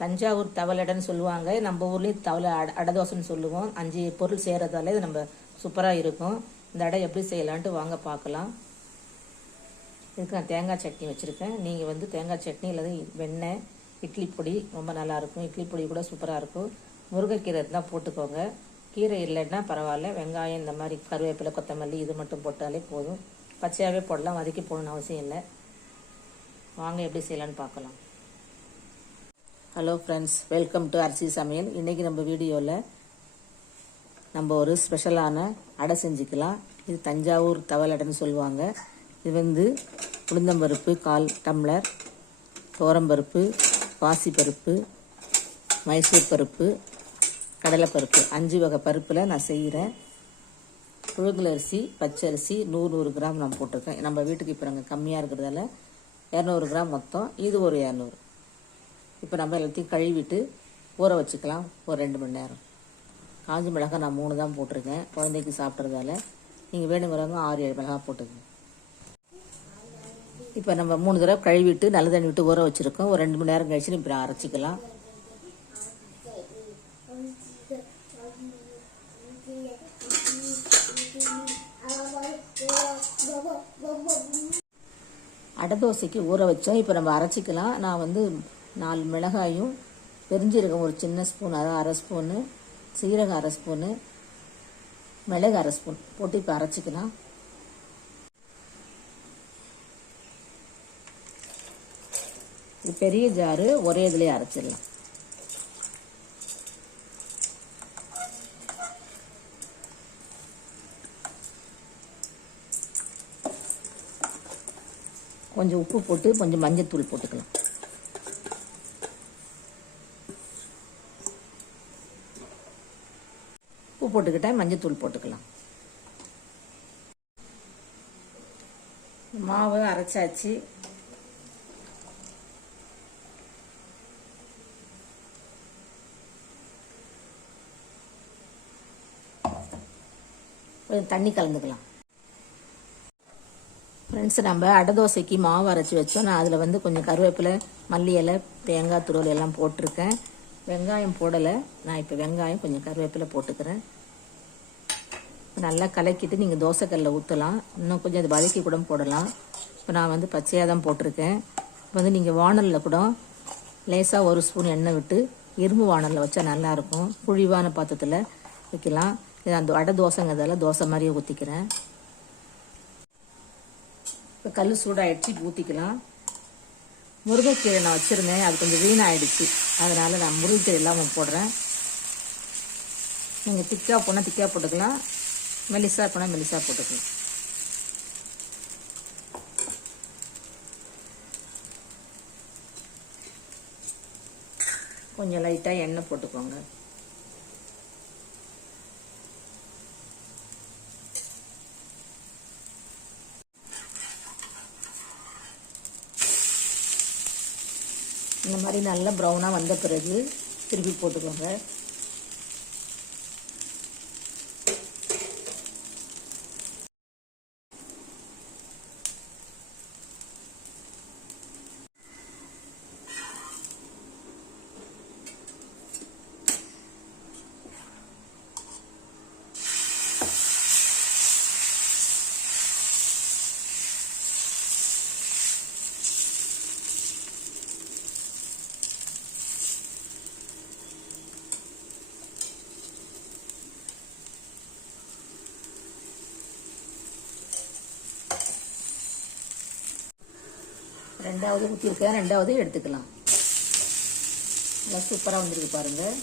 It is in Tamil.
தஞ்சாவூர் தவளடைன்னு சொல்லுவாங்க. நம்ம ஊர்லேயும் தவளை அடை தோசைன்னு சொல்லுவோம். 5 பொருள் செய்கிறதால இது நம்ம சூப்பராக இருக்கும். இந்த அடை எப்படி செய்யலான்ட்டு வாங்க பார்க்கலாம். இதுக்கு நான் தேங்காய் சட்னி வச்சுருக்கேன். நீங்கள் வந்து தேங்காய் சட்னி அல்லது வெண்ணெய், இட்லி பொடி ரொம்ப நல்லாயிருக்கும். இட்லி பொடி கூட சூப்பராக இருக்கும். முருங்கைக்கீரை இருந்தால் போட்டுக்கோங்க. கீரை இல்லைன்னா பரவாயில்ல. வெங்காயம் இந்த மாதிரி கருவேப்பிலை, கொத்தமல்லி இது மட்டும் போட்டாலே போதும். பச்சையாகவே போடலாம், வதக்கி போடணும்னு அவசியம் இல்லை. வாங்க எப்படி செய்யலான்னு பார்க்கலாம். ஹலோ ஃப்ரெண்ட்ஸ், வெல்கம் டு அரிசி சமையல். இன்றைக்கி நம்ம வீடியோவில் நம்ம ஒரு ஸ்பெஷலான அடை செஞ்சுக்கலாம். இது தஞ்சாவூர் தவளடைன்னு சொல்லுவாங்க. இது வந்து உளுந்தம்பருப்பு 1/4 டம்ளர், துவரம்பருப்பு, பாசிப்பருப்பு, மைசூர் பருப்பு, கடலைப்பருப்பு 5 வகை பருப்பில் நான் செய்கிறேன். புழுங்கலரிசி, பச்சரிசி 100 கிராம் நான் போட்டிருக்கேன். நம்ம வீட்டுக்கு இப்போ நாங்கள் கம்மியாக இருக்கிறதால 200 கிராம் மொத்தம். இது ஒரு 200. இப்போ நம்ம எல்லாத்தையும் கழுவிட்டு ஊற வச்சுக்கலாம் ஒரு 2 மணி நேரம். காஞ்சி மிளகாய் நான் 3 தான் போட்டிருக்கேன். குழந்தைக்கு சாப்பிட்றதால நீங்கள் வேணுங்கிறவங்க 6-7 மிளகாய் போட்டுக்கங்க. இப்போ நம்ம 3 தடவை கழுவிட்டு நல்ல தண்ணி விட்டு ஊற வச்சுருக்கோம். ஒரு 2 மணி நேரம் கழிச்சு இப்போ அரைச்சிக்கலாம். அடை தோசைக்கு ஊற வச்சோம். இப்போ நம்ம அரைச்சிக்கலாம். நான் வந்து 4 மிளகாயும், பெருஞ்சீரகம் ஒரு சின்ன ஸ்பூன், அரை ஸ்பூனு, சீரகம் அரை ஸ்பூனு, மிளகு அரை ஸ்பூன் போட்டு இப்போ அரைச்சிக்கலாம். இது பெரிய ஜாரு, ஒரே இதுலேயே அரைச்சிடலாம். கொஞ்சம் உப்பு போட்டு கொஞ்சம் மஞ்சத்தூள் போட்டுக்கலாம். உப்பு போட்டுக்கிட்டா மஞ்சத்தூள் போட்டுக்கலாம். மாவு அரைச்சாச்சு. கொஞ்சம் தண்ணி கலந்துக்கலாம். ஃப்ரெண்ட்ஸ், நம்ம அடை தோசைக்கு மாவு அரைச்சி வச்சோம். நான் அதில் வந்து கொஞ்சம் கருவேப்பிலை, மல்லி இலை, தேங்காய் துருவல் எல்லாம் போட்டிருக்கேன். வெங்காயம் போடலை. நான் இப்போ வெங்காயம் கொஞ்சம் கருவேப்பிலை போட்டுக்கிறேன். நல்லா கலக்கிட்டு நீங்கள் தோசைக்கல்லில் ஊற்றலாம். இன்னும் கொஞ்சம் அது வதக்கி கூட போடலாம். இப்போ நான் வந்து பச்சையாக தான் போட்டிருக்கேன். இப்போ வந்து நீங்கள் வானலில் கூட லேசாக 1 ஸ்பூன் எண்ணெய் விட்டு இரும்பு வானலில் வச்சா நல்லாயிருக்கும். குழிவான பாத்திரத்தில் வைக்கலாம். இது அந்த அடை தோசைங்கிறதால தோசை மாதிரியே ஊற்றிக்கிறேன். இப்போ கல் சூடாகிடுச்சு, ஊற்றிக்கலாம். முருங்கைக்கீரை நான் வச்சுருந்தேன், அது கொஞ்சம் வீணாகிடுச்சு. அதனால் நான் முருங்கைக்கீரை இல்லாமல் போடுறேன். நீங்கள் திக்காக போனால் திக்காக போட்டுக்கலாம், மெலிசாக போனால் மெலிசாக போட்டுக்கலாம். கொஞ்சம் லைட்டாக எண்ணெய் போட்டுக்கோங்க. இந்த மாதிரி நல்லா ப்ரௌனாக வந்த பிறகு திருப்பி போட்டுக்கோங்க. ரெண்டாவது ஊற்றிருக்கேன். ரெண்டாவது எடுத்துக்கலாம். நல்லா சூப்பராக வந்துருக்கு பாருங்கள்.